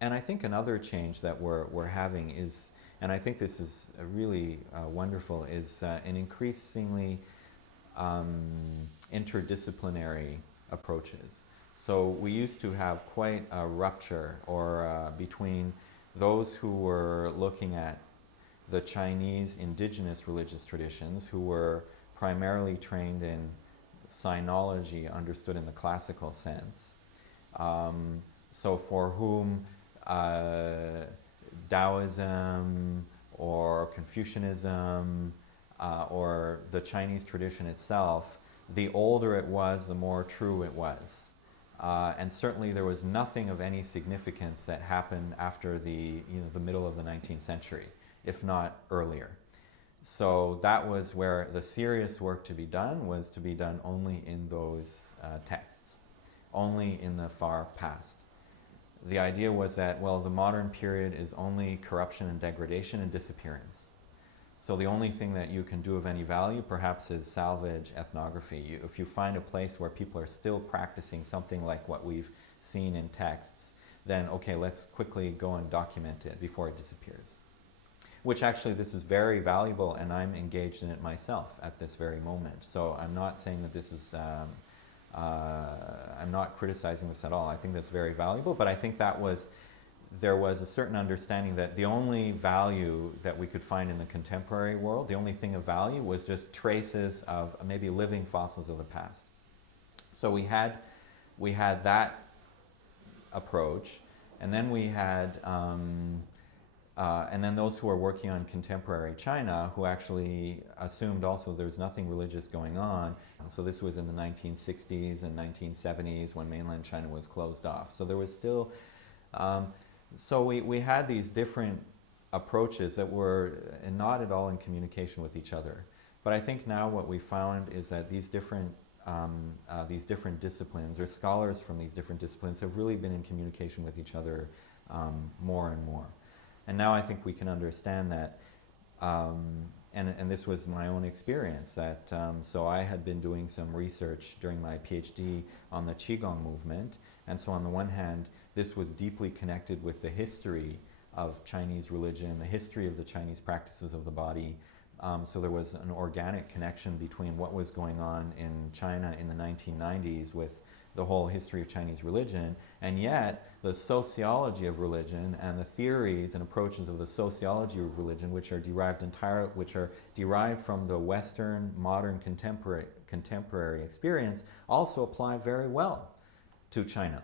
And I think another change that we're having is, and I think this is really wonderful, is an increasingly interdisciplinary approaches. So we used to have quite a rupture or between those who were looking at the Chinese indigenous religious traditions, who were primarily trained in sinology understood in the classical sense. So for whom Taoism or Confucianism or the Chinese tradition itself, the older it was, the more true it was. And certainly there was nothing of any significance that happened after the middle of the 19th century, if not earlier. So that was where the serious work to be done was to be done only in those texts, only in the far past. The idea was that, well, the modern period is only corruption and degradation and disappearance. So the only thing that you can do of any value perhaps is salvage ethnography. If you find a place where people are still practicing something like what we've seen in texts, then okay, let's quickly go and document it before it disappears. Which actually this is very valuable, and I'm engaged in it myself at this very moment. So I'm not saying that this is, I'm not criticizing this at all. I think that's very valuable, but I think there was a certain understanding that the only value that we could find in the contemporary world, the only thing of value was just traces of maybe living fossils of the past. So we had that approach, and then we had and then those who were working on contemporary China, who actually assumed also there's nothing religious going on. So this was in the 1960s and 1970s when mainland China was closed off. So there was still, so we had these different approaches that were not at all in communication with each other. But I think now what we found is that these different disciplines, or scholars from these different disciplines, have really been in communication with each other more and more. And now I think we can understand that, and this was my own experience, that so I had been doing some research during my PhD on the Qigong movement, and so on the one hand, this was deeply connected with the history of Chinese religion, the history of the Chinese practices of the body. So there was an organic connection between what was going on in China in the 1990s with the whole history of Chinese religion, and yet the sociology of religion and the theories and approaches of the sociology of religion, which are derived from the Western modern contemporary experience, also apply very well to China.